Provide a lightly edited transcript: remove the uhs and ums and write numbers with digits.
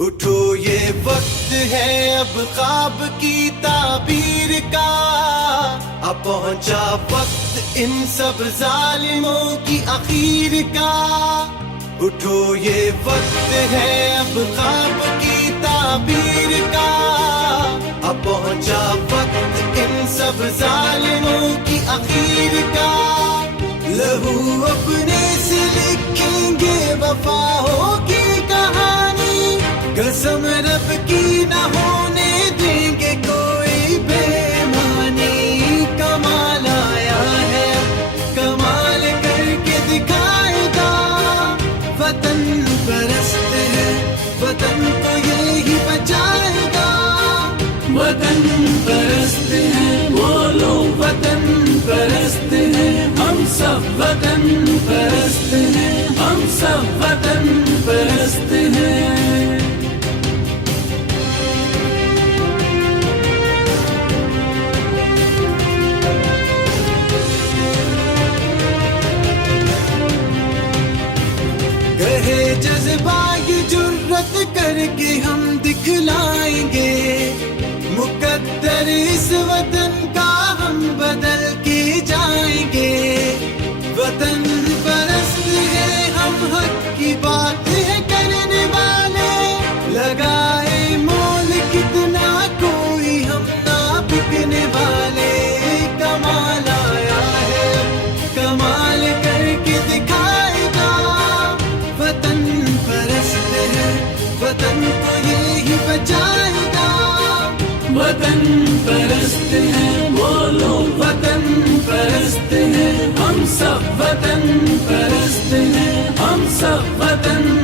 اٹھو یہ وقت ہے اب خواب کی تعبیر کا، اب پہنچا وقت ان سب ظالموں کی اخیر کا۔ اٹھو یہ وقت ہے اب خواب کی تعبیر کا، اب پہنچا وقت ان سب ظالموں کی اخیر کا۔ لہو اپنے سے لکھیں گے وفاؤں کی کہانی، قسم رب کی نہ ہونے دیں گے کوئی بے ایمانی۔ کمال آیا ہے کمال کر کے دکھائے گا، وطن پرست ہے وطن کو یہی بچائے گا۔ وطن پرست ہے وہ لوگ وطن پرست ہیں، ہم سب وطن پرست ہیں، ہم سب وطن پرست ہیں۔ کہے جذبہ یہ جرت کر کے ہم دکھلائیں گے، مقدر اس وطن کا ہم بدل کے جائیں گے۔ وطن پرست ہے ہم حق کی بات ہے کرنے والے، لگائے مول کتنا کوئی ہم نہ بکنے والے۔ کمال آیا ہے کمال کر کے دکھائے گا، وطن پرست ہے وطن کو یہی بچائے گا۔ وطن پرست ہیں وہ لوگ وطن پرست ہیں، ہم سب وطن پرست ہیں، ہم سب وطن